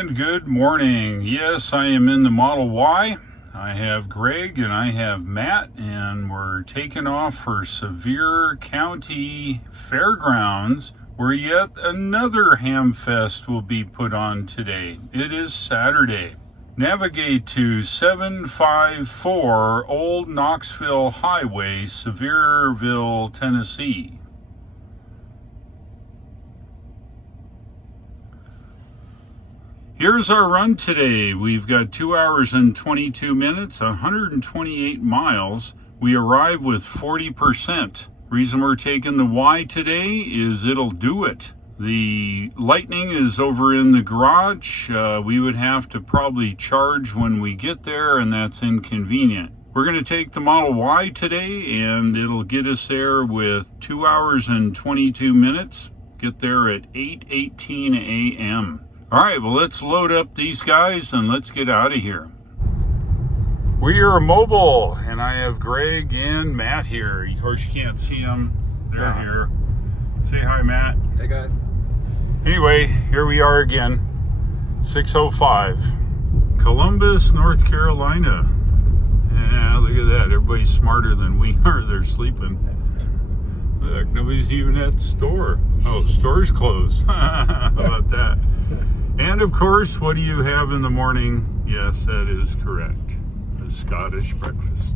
And good morning. Yes, I am in the Model Y. I have Greg and I have Matt, and we're taking off for Sevier County Fairgrounds, where yet another Hamfest will be put on today. It is Saturday. Navigate to 754 Old Knoxville Highway, Sevierville, Tennessee. Here's our run today. We've got 2 hours and 22 minutes, 128 miles. We arrive with 40%. Reason we're taking the Y today is it'll do it. The Lightning is over in the garage. We would have to probably charge when we get there, and that's inconvenient. We're going to take the Model Y today, and it'll get us there with 2 hours and 22 minutes. Get there at 8:18 a.m. All right, well, let's load up these guys and let's get out of here. We are mobile, and I have Greg and Matt here. Of course, you can't see them. They're here. Say hi, Matt. Hey, guys. Anyway, here we are again. 6:05. Columbus, North Carolina. Yeah, look at that. Everybody's smarter than we are. They're sleeping. Look, nobody's even at the store. Oh, store's closed. How about that? And of course, what do you have in the morning? Yes, that is correct. A Scottish breakfast.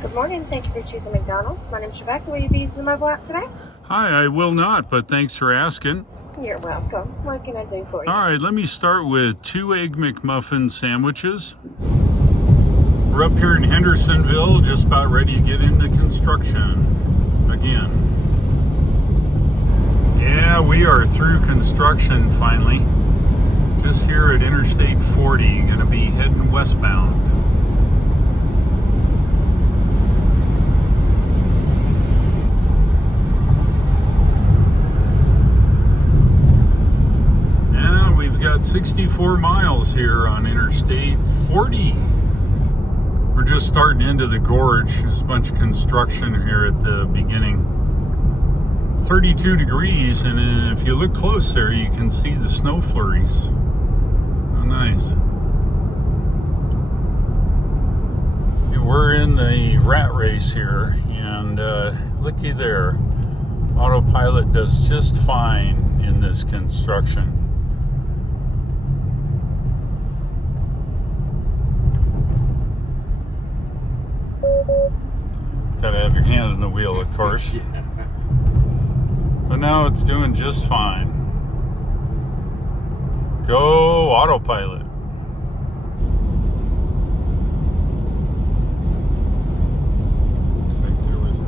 Good morning. Thank you for choosing McDonald's. My name's Rebecca. Will you be using the mobile app today? Hi, I will not, but thanks for asking. You're welcome. What can I do for you? All right, let me start with 2 Egg McMuffin sandwiches. We're up here in Hendersonville, just about ready to get into construction again. Yeah, we are through construction finally. Just here at Interstate 40, gonna be heading westbound. Yeah, we've got 64 miles here on Interstate 40. We're just starting into the gorge. There's a bunch of construction here at the beginning. 32 degrees, and if you look close there, you can see the snow flurries. Oh, nice. We're in the rat race here, and looky there. Autopilot does just fine in this construction. Gotta have your hand on the wheel, of course. But now it's doing just fine. Go autopilot. Looks like there was...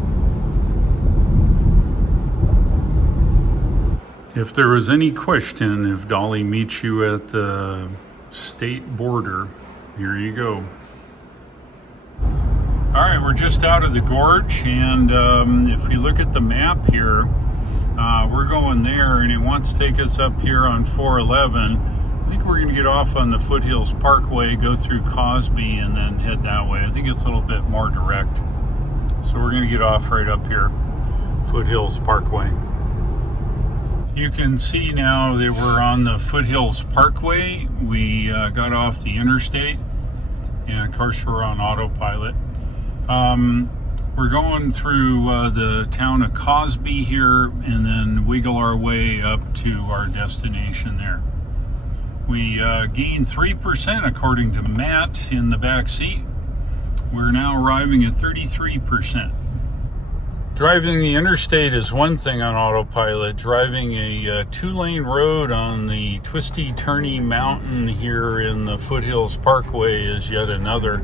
If there was any question if Dolly meets you at the state border, here you go. All right, we're just out of the gorge, and if you look at the map here, we're going there, and it wants to take us up here on 411. I think we're going to get off on the Foothills Parkway, go through Cosby, and then head that way. I think it's a little bit more direct. So we're going to get off right up here, Foothills Parkway. You can see now that we're on the Foothills Parkway. We got off the interstate, and of course we're on autopilot. We're going through the town of Cosby here, and then wiggle our way up to our destination there. We gained 3% according to Matt in the back seat. We're now arriving at 33%. Driving the interstate is one thing on autopilot. Driving a 2-lane road on the twisty turny mountain here in the Foothills Parkway is yet another.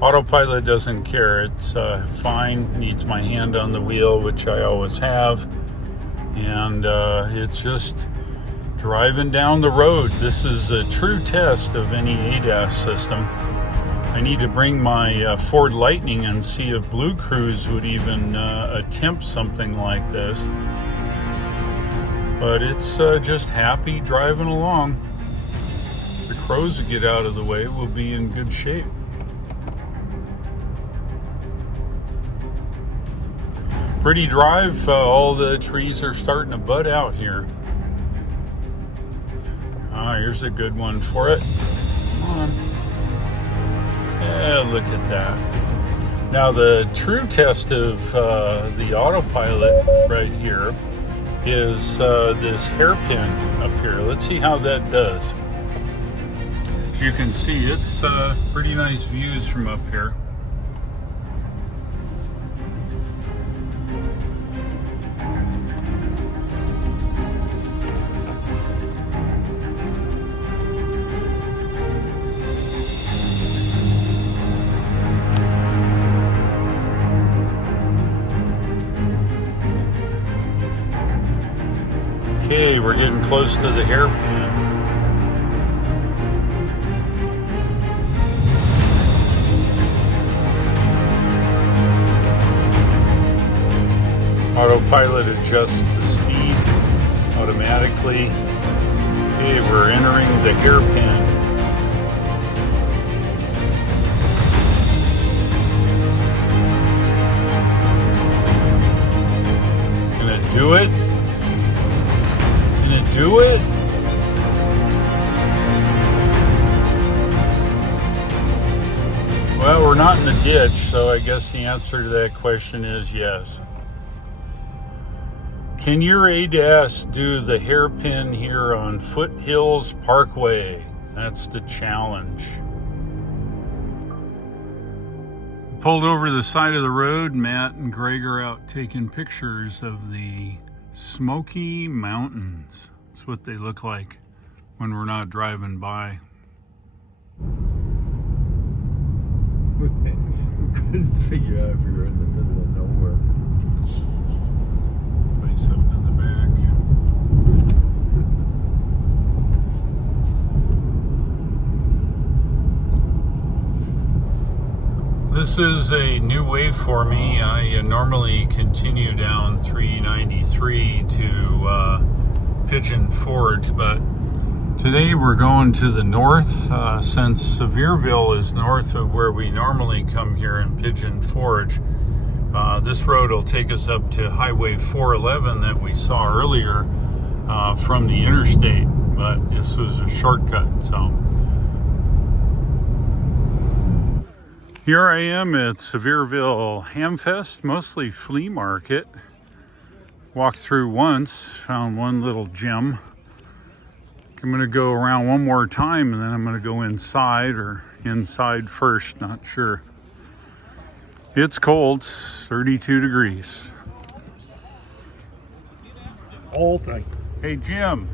Autopilot doesn't care. It's fine. Needs my hand on the wheel, which I always have. And it's just driving down the road. This is a true test of any ADAS system. I need to bring my Ford Lightning and see if Blue Cruise would even attempt something like this. But it's just happy driving along. The crows that get out of the way will be in good shape. Pretty drive. All the trees are starting to bud out here. Ah, here's a good one for it. Come on. Yeah, look at that. Now the true test of the autopilot right here is this hairpin up here. Let's see how that does. As you can see, it's pretty nice views from up here. Okay, we're getting close to the hairpin. Autopilot adjusts the speed automatically. Okay, we're entering the hairpin. Gonna do it? Do it? Well, we're not in the ditch, so I guess the answer to that question is yes. Can your ADAS do the hairpin here on Foothills Parkway? That's the challenge. Pulled over the side of the road. Matt and Greg are out taking pictures of the Smoky Mountains. That's what they look like when we're not driving by. We couldn't figure out if we were in the middle of nowhere. Place up in the back. This is a new way for me. I normally continue down 393 to Pigeon Forge, but today we're going to the north since Sevierville is north of where we normally come here in Pigeon Forge. This road will take us up to Highway 411 that we saw earlier from the Interstate, but this was a shortcut. So here I am at Sevierville Hamfest, mostly flea market. Walked through once, found one little gem. I'm gonna go around one more time and then I'm gonna go inside, or inside first, not sure. It's cold, 32 degrees. Whole thing. Hey Jim.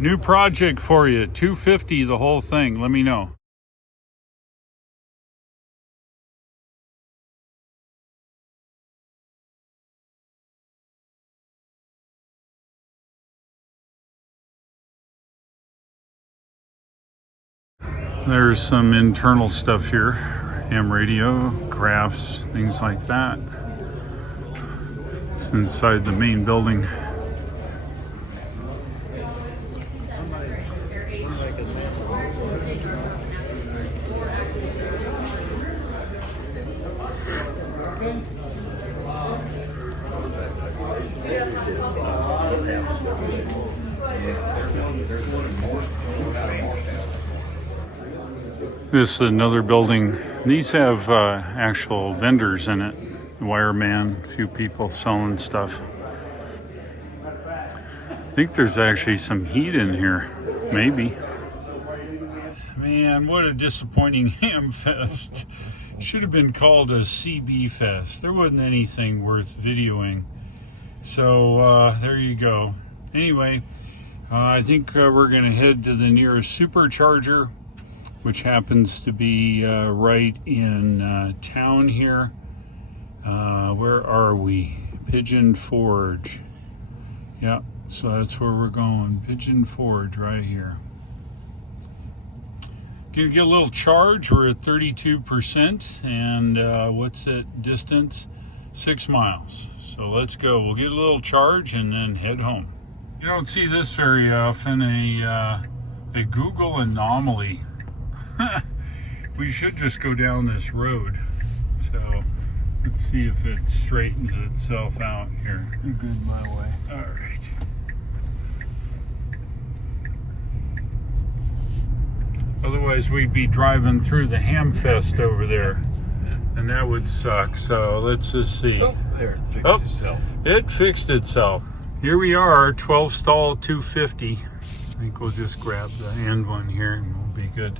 New project for you, $250 the whole thing, let me know. There's some internal stuff here, ham radio, graphs, things like that. It's inside the main building. This is another building. These have actual vendors in it. Wireman, a few people selling stuff. I think there's actually some heat in here, maybe. Man, what a disappointing ham fest. Should have been called a CB fest. There wasn't anything worth videoing. So there you go. Anyway, I think we're gonna head to the nearest supercharger, which happens to be right in town here. Where are we? Pigeon Forge. Yeah, so that's where we're going. Pigeon Forge right here. Gonna get a little charge. We're at 32%, and what's it distance? 6 miles. So let's go. We'll get a little charge and then head home. You don't see this very often, a Google anomaly. We should just go down this road. So Let's see if it straightens itself out here. You're good my way. All right. Otherwise, we'd be driving through the Hamfest over there, and that would suck. So let's just see. Oh, there, it fixed itself. It fixed itself. Here we are, 12 stall 250. I think we'll just grab the end one here and we'll be good.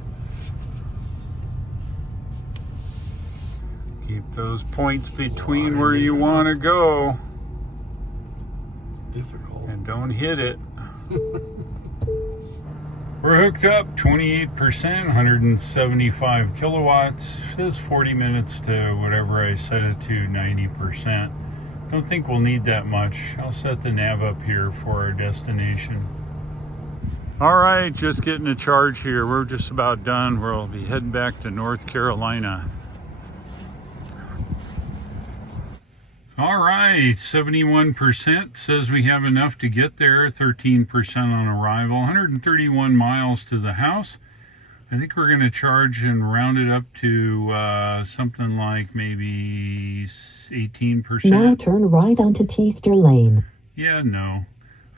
Keep those points between where you want to go. It's difficult. And don't hit it. We're hooked up, 28%, 175 kilowatts. Says 40 minutes to whatever I set it to, 90%. Don't think we'll need that much. I'll set the nav up here for our destination. All right, just getting a charge here. We're just about done. We'll be heading back to North Carolina. All right, 71% says we have enough to get there, 13% on arrival, 131 miles to the house. I think we're going to charge and round it up to something like maybe 18%. Now turn right onto Teaster Lane. Yeah, no.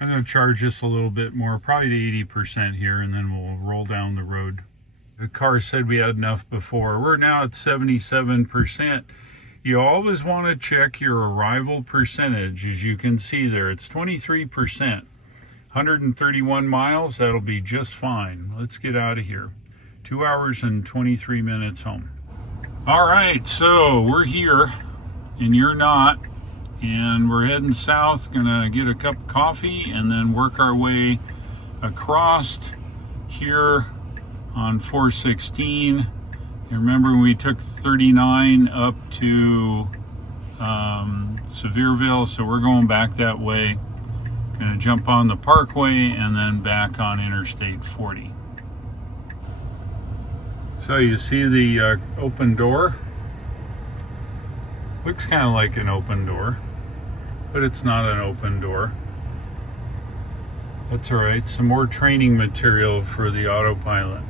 I'm going to charge just a little bit more, probably to 80% here, and then we'll roll down the road. The car said we had enough before. We're now at 77%. You always want to check your arrival percentage. As you can see there, it's 23%. 131 miles, that'll be just fine. Let's get out of here. 2 hours and 23 minutes home. All right, so we're here and you're not. And we're heading south, gonna get a cup of coffee and then work our way across here on 416. You remember when we took 39 up to Sevierville, so we're going back that way. Gonna jump on the Parkway and then back on Interstate 40. So you see the open door? Looks kind of like an open door, but it's not an open door. That's all right, some more training material for the autopilot.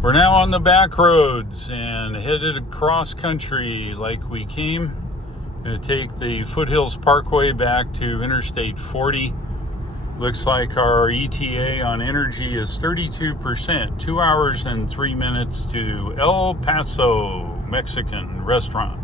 We're now on the back roads and headed across country like we came. Gonna take the Foothills Parkway back to Interstate 40. Looks like our ETA on energy is 32%, 2 hours and 3 minutes to El Paso Mexican restaurant.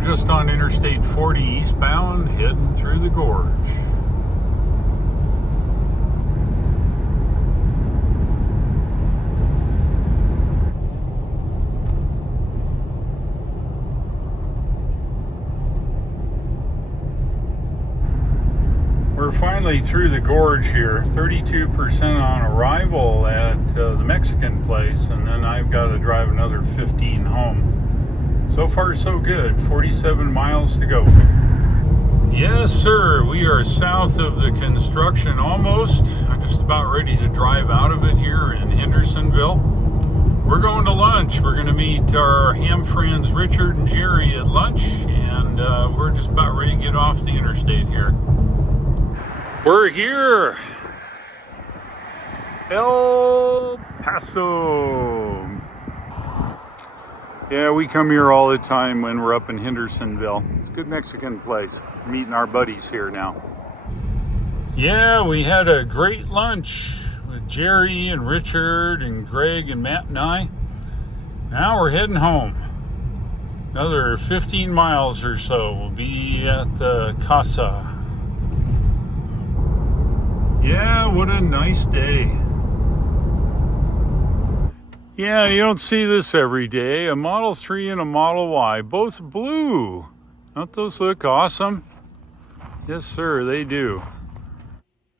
Just on Interstate 40 eastbound, heading through the gorge. We're We're finally through the gorge here. 32% on arrival at the Mexican place, and then I've got to drive another 15 home. So far, so good. 47 miles to go. Yes, sir. We are south of the construction almost. I'm just about ready to drive out of it here in Hendersonville. We're going to lunch. We're going to meet our ham friends Richard and Jerry at lunch, and we're just about ready to get off the interstate here. We're here. El Paso. Yeah, we come here all the time when we're up in Hendersonville. It's a good Mexican place. Meeting our buddies here now. Yeah, we had a great lunch with Jerry and Richard and Greg and Matt and I. Now we're heading home. Another 15 miles or so. We'll be at the casa. Yeah, what a nice day. Yeah, you don't see this every day. A Model 3 and a Model Y, both blue. Don't those look awesome? Yes, sir, they do.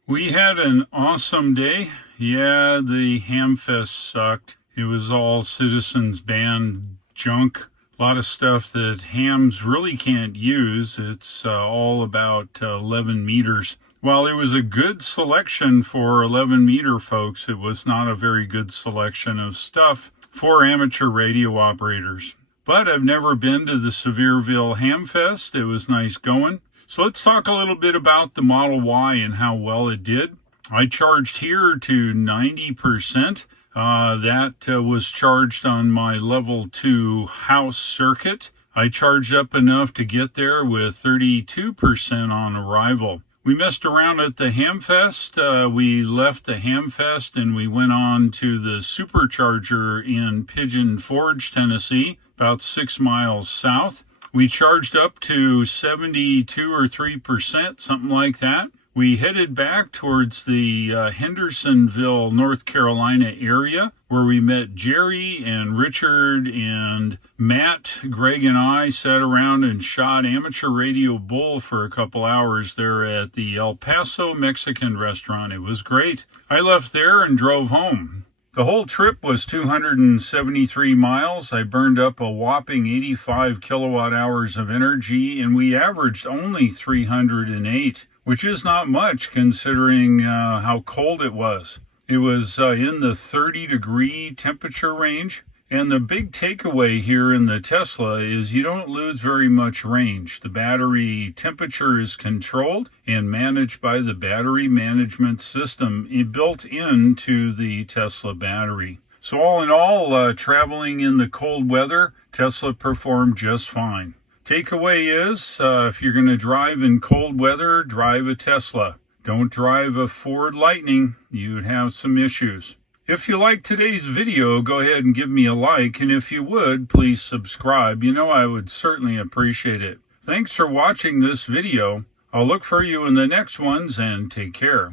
We had an awesome day. Yeah, the Hamfest sucked. It was all Citizens Band junk. A lot of stuff that hams really can't use. It's all about 11 meters. While it was a good selection for 11 meter folks, it was not a very good selection of stuff for amateur radio operators. But I've never been to the Sevierville Hamfest. It was nice going. So let's talk a little bit about the Model Y and how well it did. I charged here to 90%. That was charged on my level 2 house circuit. I charged up enough to get there with 32% on arrival. We messed around at the Hamfest. We left the Hamfest and we went on to the Supercharger in Pigeon Forge, Tennessee, about 6 miles south. We charged up to 72 or 3%, something like that. We headed back towards the Hendersonville, North Carolina area, where we met Jerry and Richard and Matt. Greg and I sat around and shot amateur radio bull for a couple hours there at the El Paso Mexican restaurant. It was great. I left there and drove home. The whole trip was 273 miles. I burned up a whopping 85 kilowatt hours of energy, and we averaged only 308, which is not much considering how cold it was. It was in the 30-degree temperature range. And the big takeaway here in the Tesla is you don't lose very much range. The battery temperature is controlled and managed by the battery management system built into the Tesla battery. So all in all, traveling in the cold weather, Tesla performed just fine. Takeaway is, if you're going to drive in cold weather, drive a Tesla. Don't drive a Ford Lightning. You'd have some issues. If you like today's video, go ahead and give me a like, and if you would, please subscribe. You know I would certainly appreciate it. Thanks for watching this video. I'll look for you in the next ones, and take care.